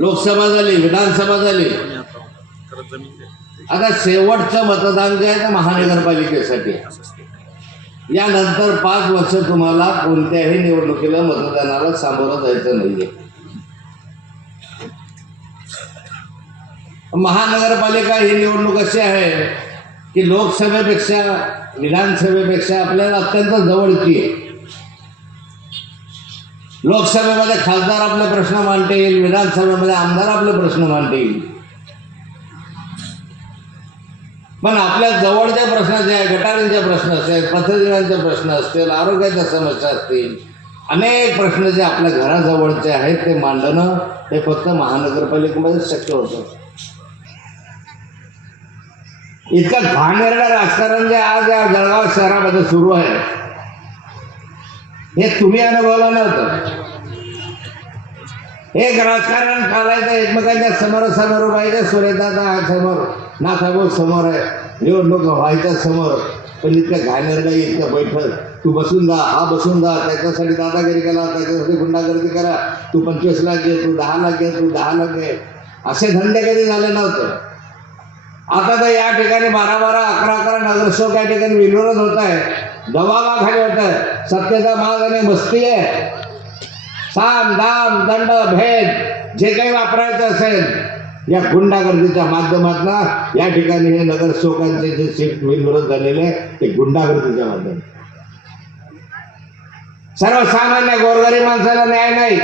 लोकसभा झाली विधानसभा झाली आता शेवटचं मतदान जे आहे ते महानगरपालिकेसाठी. यानंतर पाच वर्ष तुम्हाला कोणत्याही निवडणुकीला मतदानाला सामोरं जायचं नाहीये. महानगरपालिका ही निवडणूक अशी आहे की लोकसभेपेक्षा विधानसभेपेक्षा आपल्याला अत्यंत जवळची आहे. लोकसभेमध्ये खासदार आपले प्रश्न मांडतील विधानसभेमध्ये आमदार आपले प्रश्न मांडतील. पण आपल्या जवळच्या प्रश्न जे आहे गटारींचे प्रश्न असतील पथदिनांचे प्रश्न असतील आरोग्याच्या समस्या असतील अनेक प्रश्न जे आपल्या घराजवळचे आहेत ते मांडणं हे फक्त महानगरपालिकेमध्ये शक्य होतं. इतकं घाणेरडं राजकारण जे आज या जळगाव शहरामध्ये सुरू आहे हे तुम्ही अनुभवलं नव्हतं. एक राजकारण चालायचं एकमेकांच्या समोरासमोर व्हायचं सुरेदादा समोर नाथाभाऊ समोर आहे. निवडणूक व्हायच्या समोर. पण इतकं घाणेरडं इतकं बैठक. तू बसून जा हा बसून जा त्याच्यासाठी दादागिरी करा त्याच्यासाठी गुंडागर्दी करा. तू पंचवीस लाख घे तू दहा लाख घे तू दहा लाख घे. असे धंदे कधी झाले नव्हतं. आता तर या ठिकाणी बारा बारा अकरा अकरा नगरसेवक या ठिकाणी विरोध होत आहे. दबावाखाली होत आहे सत्तेचा माग आणि मस्ती आहे. साम दाम दंड भेद जे काही वापरायचं असेल या गुंडागर्दीच्या माध्यमातून या ठिकाणी हे नगरसेवकांचे जे सीट विरोध झालेले ते गुंडागर्दीच्या माध्यमात सर्वसामान्य गोरगरीब माणसाला न्याय नाही.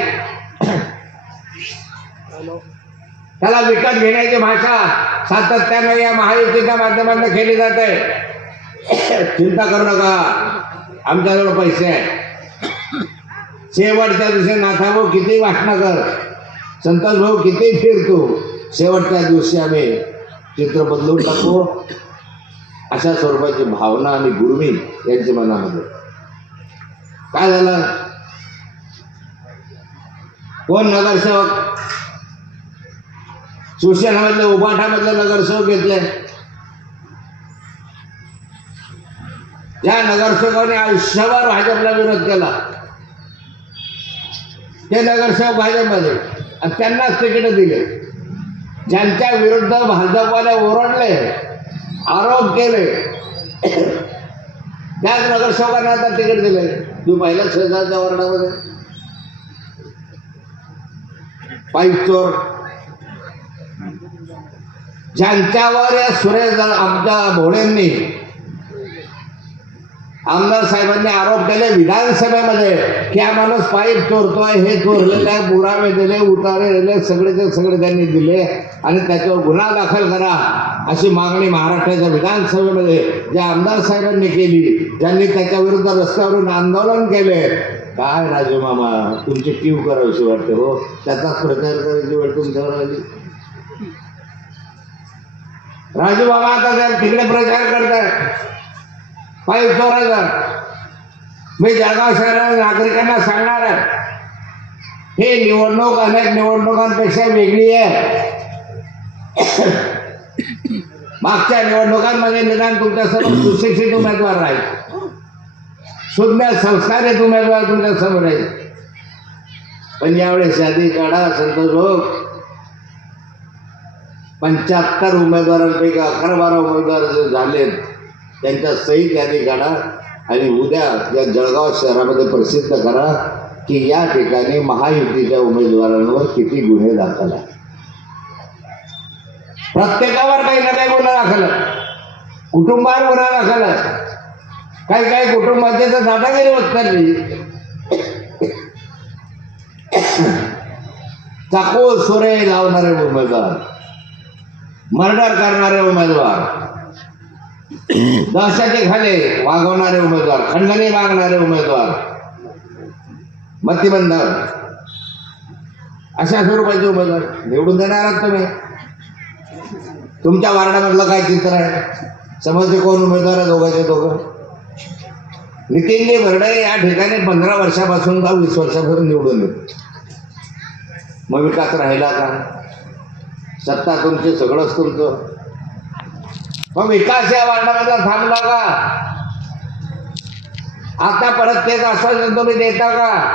त्याला विकत घेण्याची भाषा सातत्यानं या महायुतीच्या माध्यमातून केली जाते. चिंता करू नका. आमच्याजवळ पैसे आहेत. शेवटच्या दिवशी नाथाभाऊ किती वाचना कर. संतोष भाऊ किती फिरतो. शेवटच्या दिवशी आम्ही चित्र बदलून टाकू. अशा स्वरूपाची भावना आणि गुरमी यांच्या मनामध्ये. काय झालं? कोण नगरसेवक? शिवसेनामधले उभाठामधले नगरसेवक घेतले या नगरसेवकाने आयुष्यभर भाजपला विरोध केला. ते नगरसेवक भाजपमध्ये. आणि त्यांनाच तिकीट दिले. ज्यांच्या विरुद्ध भाजपाने ओरडले आरोप केले. त्याच नगरसेवकांना आता तिकीट दिले. तू पाहिला शेजारच्या वर्णामध्ये पाईप चोर ज्यांच्यावर या सुरेश आमच्या भोळ्यांनी आमदार साहेबांनी आरोप केले विधानसभेमध्ये की हा माणूस पाईप चोरतोय हे चोरलेलं आहे दिले उतारे दिले सगळेचे सगळे त्यांनी दिले आणि त्याच्यावर गुन्हा दाखल करा अशी मागणी महाराष्ट्राच्या विधानसभेमध्ये ज्या आमदार साहेबांनी केली ज्यांनी त्याच्याविरुद्ध रस्त्यावरून आंदोलन केले. काय राजू मामा तुमची टीव करावीशी वाटते हो. त्याचाच प्रचार करायची वेळ तुमच्यावर आली. राजू मामा आता त्या तिकडे प्रचार करताय पाईप चोरायचा मी जळगाव शहरात नागरिकांना सांगणार आहे. हे निवडणूक अनेक निवडणुकांपेक्षा वेगळी आहे. मागच्या निवडणुकांमध्ये निदान तुमच्यासमोर सुशिक्षित उमेदवार राहील. शुद्ध संस्कारित उमेदवार तुमच्यासमोर राहील. पण यावेळेस यादी काढा संतोष पंच्याहत्तर उमेदवारांपैकी अकरा बारा उमेदवार जे झालेत त्यांच्या सही यादी काढा आणि उद्या या जळगाव शहरामध्ये प्रसिद्ध करा की या ठिकाणी महायुतीच्या उमेदवारांवर किती गुन्हे दाखल प्रत्येकावर काही ना काही गुन्हा दाखल कुटुंबावर गुन्हा दाखल काही काही कुटुंबाचे तर दादागिरी नाही चाकू सुरे लावणारे उमेदवार मर्डर करणारे उमेदवार. दहशती खाले. वागवणारे उमेदवार. खंडणी मागणारे उमेदवार. मतिबंधन अशा स्वरूपाचे उमेदवार निवडून देणार तुम्ही. तुमच्या वार्डामधलं काय चित्र आहे? समजते कोण उमेदवार आहे दोघांचे दोघं? नितीनजी भरडे या ठिकाणी पंधरा वर्षापासून का वीस वर्षापासून निवडून येतो मग विकास राहिला का? सत्ता तुमची सगळंच तुमचं. मग विकास या वार्डामध्ये थांबला का आता परत तेच आश्वासन तुम्ही देता का?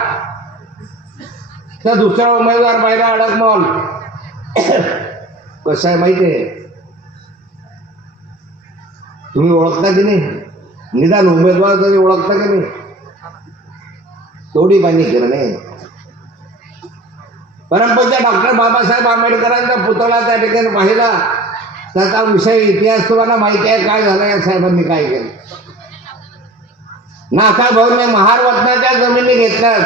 तर दुसरा उमेदवार पाहिला अडकमोल कसं आहे माहिती आहे? तुम्ही ओळखता की नाही? निदान उमेदवार तरी ओळखता की नाही? तोडी पाणी नाही. परमपूज्य डॉक्टर बाबासाहेब आंबेडकरांचा पुतळा त्या ठिकाणी पाहिला. त्याचा विषय इतिहास तुम्हाला माहिती आहे काय झालं या साहेबांनी काय केलं? नाथा भाऊने महारत्नाच्या जमिनी घेतल्यात.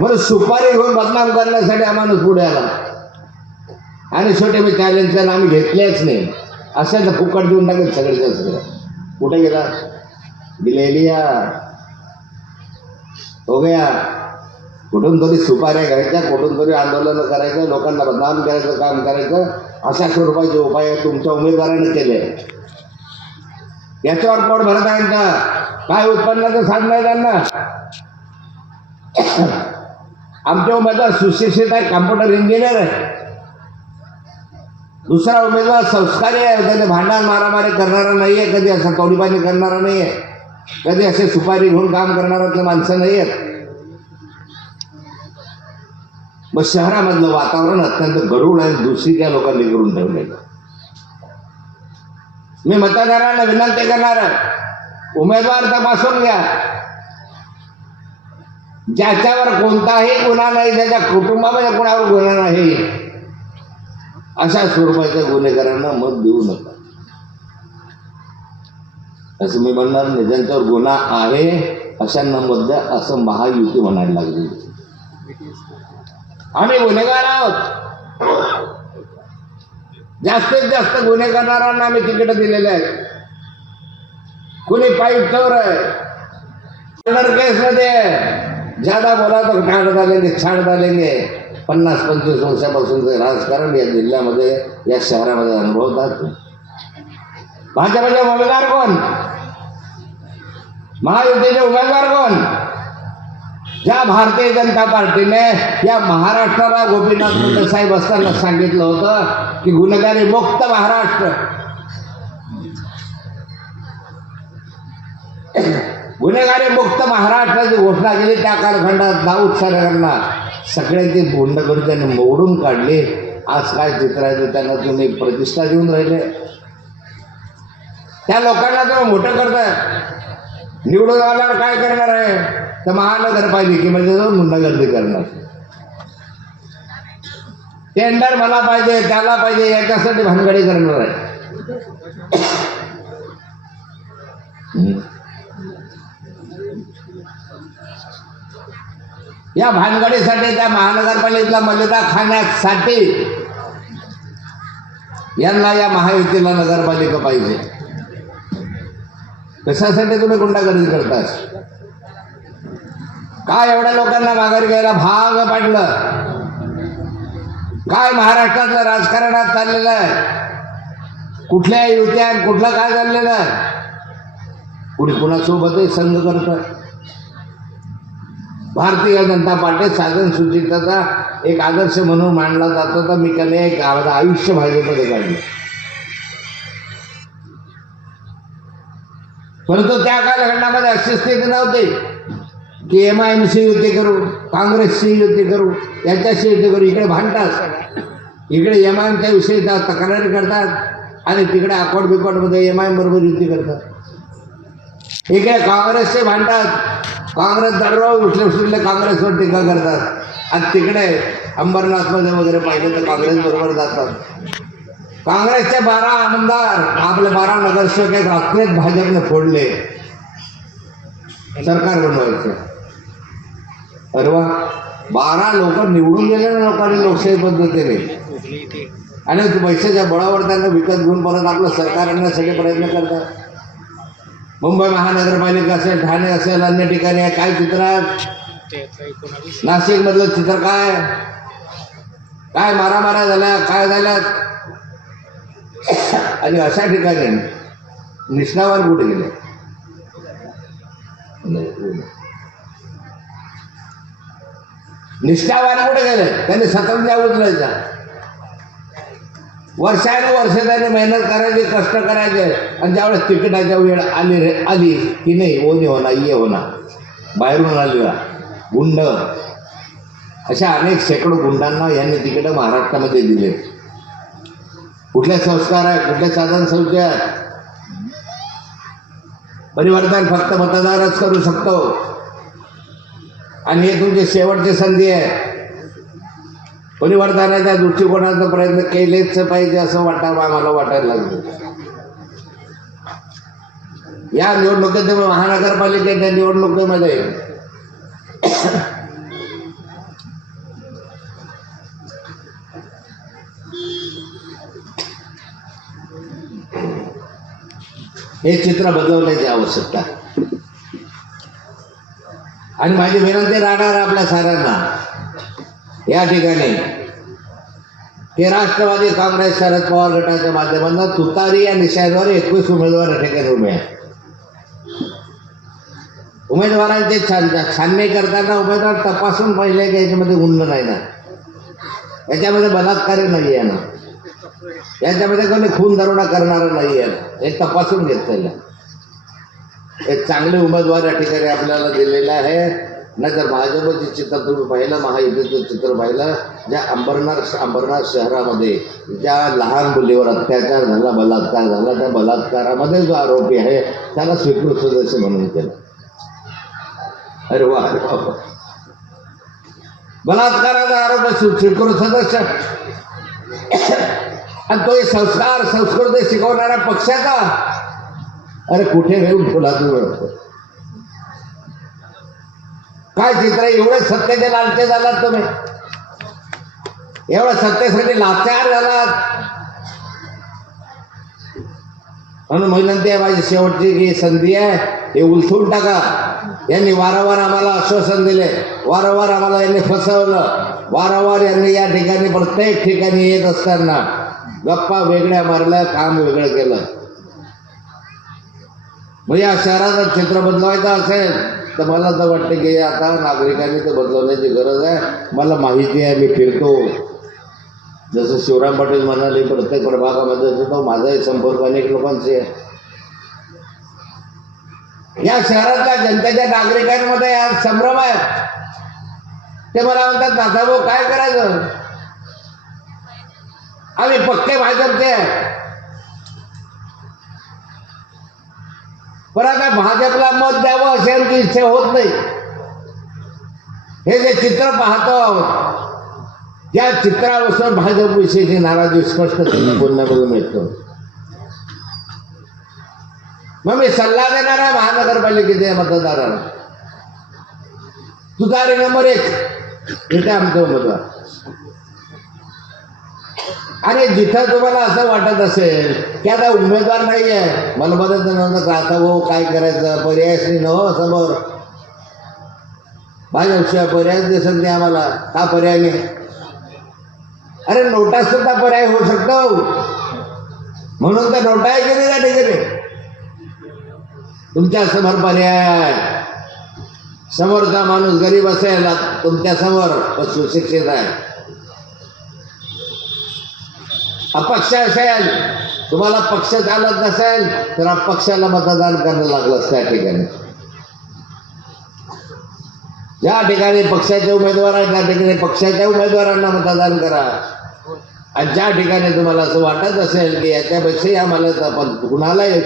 म्हणून सुपारी घेऊन बदनाम करण्यासाठी आम्हाला पुढे आला. आणि छोटे मी चॅलेंज केलं आम्ही घेतलेच नाही. असं तर फुकट देऊन टाकेल सगळेच्या सगळं. कुठे गेला? दिलेलिया हो गया. कुठून तरी सुपाऱ्या घ्यायच्या कुठून तरी आंदोलनं करायचं लोकांना बदनाम करायचं काम करायचं अशा स्वरूपाचे उपाय तुमच्या उमेदवाराने केले. याच्यावर पोट भरत आहे का काय उत्पन्नाचं साधन आहे त्यांना? आमचे उमेदवार सुशिक्षित आहे कम्प्युटर इंजिनियर आहे दुसरा उमेदवार संस्कारी आहे त्याने भांडण मारामारी करणारा नाही आहे कधी असं तोडीपाणी करणारा नाही आहे कधी असे सुपारी घेऊन काम करणारा माणसं नाही आहेत मग शहरामधलं वातावरण अत्यंत गरुड आणि दुसरी त्या लोकांनी करून ठेवलेलं मी मतदारांना विनंती करणार आहे उमेदवार तपासून घ्या. ज्याच्यावर कोणताही गुन्हा नाही त्याच्या कुटुंबामध्ये कोणावर गुन्हा नाही. अशा स्वरूपाच्या गुन्हेगारांना मत देऊ नका. असं मी म्हणणार नाही ज्यांच्यावर गुन्हा आहे अशांना मत द्या असं महायुती म्हणायला लागली. आम्ही गुन्हेगार आहोत. जास्तीत जास्त गुन्हे करणाऱ्यांना आम्ही तिकीट दिलेले आहेत. कुणी पाईप चोर आहे. केस मध्ये ज्यादा बोला तो ठाण झालेले छाड झालेले पन्नास पंचवीस वर्षापासून ते राजकारण या जिल्ह्यामध्ये या शहरामध्ये अनुभवतात भाजपाचे उमेदवार कोण? महायुतीचे उमेदवार कोण? या भारतीय जनता पार्टीने या महाराष्ट्राला गोपीनाथ मुंडे साहेब असताना सांगितलं होतं की गुन्हेगारी मुक्त महाराष्ट्र. गुन्हेगारी मुक्त महाराष्ट्राची घोषणा केली त्या कालखंडात दाऊद सरकारना सगळ्यांचे करून त्यांनी मोडून काढले. आज काय चित्रायचं त्यांना तुम्ही प्रतिष्ठा देऊन राहिले. त्या लोकांना तुम्ही मोठं करताय. निवडून आल्यावर काय करणार आहे? तर महानगरपालिकेमध्ये म्हणजे जाऊन गुंडागर्दी करणार. टेंडर मला पाहिजे त्याला पाहिजे याच्यासाठी भानगडी करणार आहे. या भानगडीसाठी त्या महानगरपालिकेला मर्यादा खाण्यासाठी यांना या महायुतीला नगरपालिका पाहिजे. कशासाठी तुम्ही गुंडागर्दी करतास काय एवढ्या लोकांना माघारी घ्यायला भाग पाडलं? काय महाराष्ट्रातलं राजकारणात चाललेलं आहे? कुठल्या युत्या आणि कुठलं काय चाललेलं आहे? कुणी कुणासोबतही संघ करतं भारतीय जनता पार्टी साधन सुचिताचा एक आदर्श म्हणून मांडला जातो तर मी कले एक माझं आयुष्य भाजपमध्ये काढलं? परंतु त्या कालखंडामध्ये अशी स्थिती नव्हती. की एम आय एमशी युती करू काँग्रेसशी युती करू याच्याशी युती करू इकडे भांडतात इकडे एम आय एमच्या विषयी तक्रारी करतात आणि तिकडे अकोट बिकोटमध्ये एम आय एम बरोबर युती करतात. इकडे काँग्रेसचे भांडतात. काँग्रेस दररोज उठले उठले काँग्रेसवर टीका करतात. आणि तिकडे अंबरनाथमध्ये वगैरे पाहिजे तर काँग्रेस बरोबर जातात. काँग्रेसचे बारा आमदार आपले बारा नगरसेवक आहेत रात्रीच भाजपने फोडले. सरकार बनवायचं. अरे वा. बारा लोक निवडून गेले ना लोकांनी लोकशाही पद्धतीने. आणि पैशाच्या बळावर त्यांना विकत घेऊन परत आपलं सरकार आणण्यासाठी प्रयत्न करतात मुंबई महानगरपालिका असेल ठाणे असेल अन्य ठिकाणी आहे. काय चित्र आहे नाशिक मधलं चित्र काय? काय मारामाऱ्या झाल्या? काय झाल्या आणि अशा ठिकाणी निष्णावर कुठे गेले? निष्ठावान कुठे गेले? त्यांनी सतत द्या उचलायचा वर्षानुवर्ष त्यांनी मेहनत करायची कष्ट करायचे. आणि ज्यावेळेस तिकिटाच्या वेळ आली रे आली की नाही ओ नाही होणार ये होणार बाहेरून आलेला गुंड. अशा अनेक शेकडो गुंडांना यांनी तिकीटं महाराष्ट्रामध्ये दिले. कुठले संस्कार आहे कुठले साधन संचय आहेत? परिवर्तन फक्त मतदारच करू शकतो. आणि हे तुमची शेवटची संधी आहे परिवर्तनाच्या दृष्टिकोनाचा प्रयत्न केलेच पाहिजे असं वाटावं आम्हाला वाटायला लागलं या निवडणुकीत महानगरपालिकेच्या निवडणुकीमध्ये हे चित्र बदलण्याची आवश्यकता आहे. आणि माझी विनंती राहणार आपल्या सरांना. या ठिकाणी ते राष्ट्रवादी काँग्रेस शरद पवार गटाच्या माध्यमातून तुतारी या निशावर एकवीस उमेदवार या ठिकाणी उभे आहेत. उमेदवारांचे छान छाननी करताना उमेदवार तपासून पाहिले की याच्यामध्ये गुंड नाही ना. याच्यामध्ये बलात्कार नाही आहे ना. याच्यामध्ये कोणी खून दरोडा करणारा नाही आहे हे तपासून घेतलेलं आहे. एक चांगले उमेदवार या ठिकाणी आपल्याला दिलेलं आहे. नाहीतर भाजपचे चित्र तुम्ही पाहिलं महायुतीचं चित्र पाहिलं ज्या अंबरनाथ अंबरनाथ शहरामध्ये ज्या लहान मुलीवर अत्याचार झाला बलात्कार झाला त्या बलात्कारामध्ये जो आरोपी आहे त्याला स्वीकृत सदस्य म्हणून केलं. अरे वा अरे वा. बलात्काराचा आरोप स्वीकृत सदस्य. आणि तो संस्कार संस्कृती शिकवणाऱ्या पक्षाचा. अरे कुठे घेऊन तुला तू काय चित्र एवढे सत्तेचे लालचे झालात तुम्ही. एवढं सत्तेसाठी लाचार झालात. म्हणून विनंती आहे माझी शेवटची जी संधी आहे हे उलथून टाका. यांनी वारंवार आम्हाला आश्वासन दिले. वारंवार आम्हाला यांनी फसवलं. वारंवार यांनी या ठिकाणी प्रत्येक ठिकाणी येत असताना गप्पा वेगळ्या मारल्या काम वेगळं केलं. मग या शहराचं क्षेत्र बदलवायचं असेल तर मला तर वाटतं की आता नागरिकांनी ते बदलवण्याची गरज आहे. मला माहिती आहे मी फिरतो. जसं शिवराम पाटील म्हणाले प्रत्येक प्रभागामध्ये असतो माझाही संपर्क अनेक लोकांचे आहे. या शहरातल्या जनतेच्या नागरिकांमध्ये या संभ्रम आहे. ते मला म्हणतात दादाभाऊ काय करायचं? आम्ही पक्के भाजपचे आहे. पण आता भाजपला मत द्यावं अशी आमची इच्छा होत नाही. हे जे चित्र पाहतो आहोत त्या चित्रापासून भाजपविषयीची नाराजी स्पष्ट बोलण्यामध्ये मिळतो मग मी सल्ला देणार आहे महानगरपालिकेच्या मतदारांना तुतारी नंबर एक इथे आमचा उमेदवार. आणि जिथं तुम्हाला असं वाटत असेल की आता उमेदवार नाही आहे मला बरंच आता भाऊ काय करायचं? पर्यायच नाही न हो समोर. भाजपशिवाय पर्याय दिसत नाही आम्हाला. का पर्याय नाही? अरे नोटा सुद्धा पर्याय होऊ शकतो. म्हणून तर नोटा आहे की नाही त्या ठिकाणी? तुमच्यासमोर पर्याय आहे. समोरचा माणूस गरीब असेल तुमच्यासमोर सुशिक्षित आहे. अपक्ष असेल तुम्हाला पक्ष चालत नसेल तर अपक्षाला मतदान करायला लागलं त्या ठिकाणी. ज्या ठिकाणी पक्षाचे उमेदवार आहेत त्या ठिकाणी पक्षाच्या उमेदवारांना मतदान करा. आणि ज्या ठिकाणी तुम्हाला असं वाटत असेल की याच्यापेक्षाही आम्हाला तर आपण येत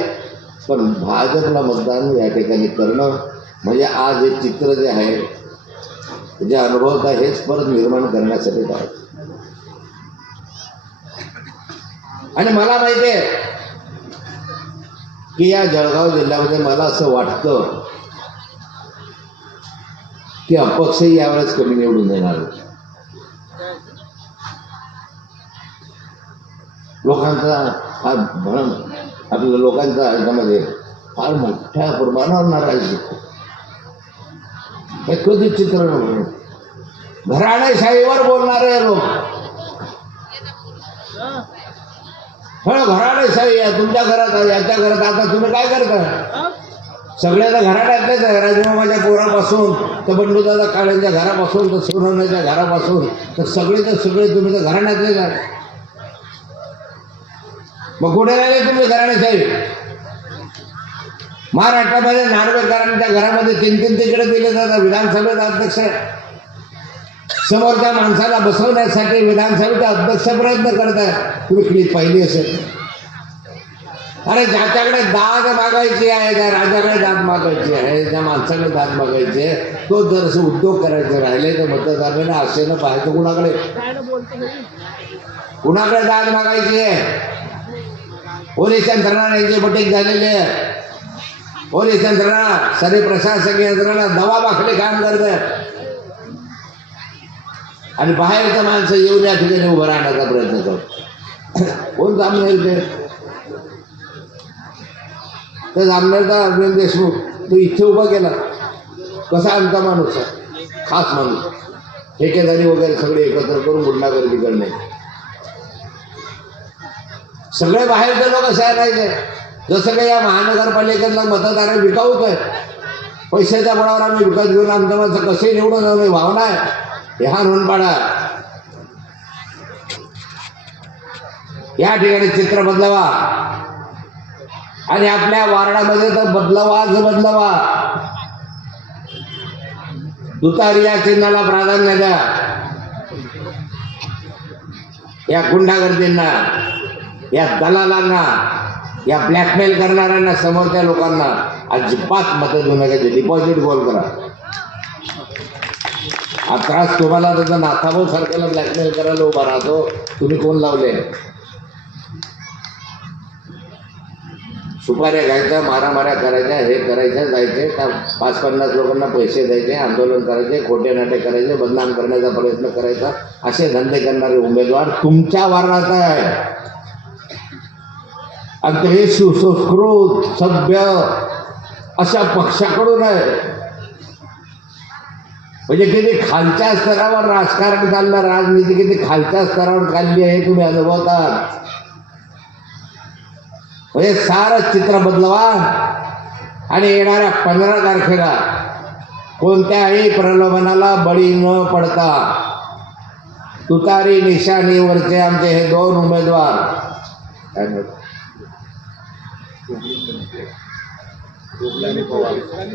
पण भाजपला मतदान या ठिकाणी करणं म्हणजे आज हे चित्र जे आहे जे अनुभवत आहे हेच परत निर्माण करण्यासाठी पाहिजे. आणि मला माहिती आहे की या जळगाव जिल्ह्यामध्ये मला असं वाटतं की अपक्षही यावेळेस कमी निवडून येणार लोकांचा हा भ्रम आपल्या लोकांचा ह्याच्यामध्ये फार मोठ्या प्रमाणावर नाराज हे कधी चित्र घराणेशाहीवर बोलणारे लोक. सगळं घराणेशाही आहे तुमच्या घरात आहे याच्या घरात आता तुम्ही काय करता? सगळे तर घराण्यातलेच आहे राजमामाच्या पोरापासून तर बंडूदादा काळेंच्या घरापासून तर सोनवण्याच्या घरापासून तर सगळे तर सगळे तुम्ही तर घराण्यातलेच आहे मग कुठे राहिले तुम्ही घराण्याशाही महाराष्ट्रामध्ये नार्वेकरांच्या घरामध्ये तीन तीन तिकडे दिले जातात विधानसभेचा अध्यक्ष आहे. समोरच्या माणसाला बसवण्यासाठी विधानसभेचे अध्यक्ष प्रयत्न करत आहे तुम्ही क्लिप पाहिली असेल? अरे ज्याच्याकडे दाद मागायची आहे त्या राजाकडे दाद मागायची आहे त्या माणसाकडे दाद मागायची आहे तो जर असं उद्योग करायचे राहिले तर मतदारांना आशेनं पाहायचं कुणाकडे? कुणाकडे दाद मागायची आहे? पोलीस यंत्रणा यांची बटीक झालेली आहे. पोलीस यंत्रणा सर्व प्रशासकीय यंत्रणा दबावाखाली काम करत आहे आणि बाहेरचं माणसं येऊन या ठिकाणी उभं राहण्याचा प्रयत्न करतो. कोण जामनेर ते? तर जामनेरचा अरविंद देशमुख. तो इथे उभा केला. कसा आमचा माणूस? आहे खास माणूस. ठेकेदारी वगैरे सगळे एकत्र करून गुंडागर्दी करणे सगळे बाहेरचे लोक असे राहायचे जसं काही या महानगरपालिकेतला मतदार विकाऊच आहे पैशाच्या बळावर आम्ही विकत घेऊन आमच्या माणसं कसे निवडून जाऊ भावना आहे. ह्या नोंदपाडा या ठिकाणी चित्र बदलावा. आणि आपल्या वार्डामध्ये तर बदलावाच बदलावा. दुतारी या चिन्हाला प्राधान्य द्या. या गुंडागर्दींना या दलालांना या ब्लॅकमेल करणाऱ्यांना समोरच्या लोकांना अजिबात मदत देऊ नका. डिपॉझिट गोल करा. आता तुम्हाला त्याचा नाथाभाऊ सारख्याला ब्लॅकमेल करायला उभा राहतो. तुम्ही कोण लावले? सुपाऱ्या घ्यायच्या मारामाऱ्या करायच्या हे करायचं जायचे. त्या पाच पन्नास लोकांना पैसे द्यायचे आंदोलन करायचे खोटे नाटे करायचे बदनाम करण्याचा प्रयत्न करायचा. असे धंदे करणारे उमेदवार तुमच्या वारणात आहे. आणि हे सुसंस्कृत सभ्य अशा पक्षाकडून आहे. म्हणजे किती खालच्या स्तरावर राजकारण चाललं राजनीती किती खालच्या स्तरावर चालली आहे हे तुम्ही अनुभवतात. म्हणजे सारं चित्र बदलवा आणि येणाऱ्या पंधरा तारखेला कोणत्याही प्रलोभनाला बळी न पडता तुतारी निशाणीवरचे आमचे हे दोन उमेदवार.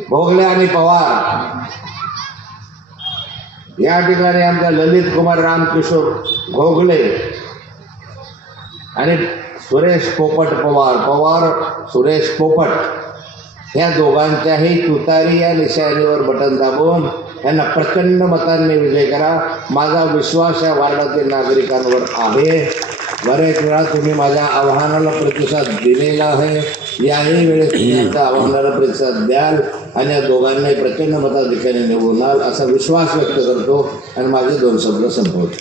भोगले आणि पवार. या ठिकाणी आमचा ललित कुमार रामकिशोर घोगले आणि सुरेश पोपट पवार पवार सुरेश पोपट या दोघांच्याही तुतारी या निशाणीवर बटन दाबून यांना प्रचंड मतांनी विजय करा. माझा विश्वास या वार्डातील नागरिकांवर आहे. बरेच वेळा तुम्ही माझ्या आव्हानाला प्रतिसाद दिलेला आहे. याही वेळेस तुम्ही आमच्या आव्हानाला प्रतिसाद द्याल आणि या दोघांनाही प्रचंड मताधिकाऱ्यांनी निवडून असा विश्वास व्यक्त करतो आणि माझे दोन शब्द संपवतो.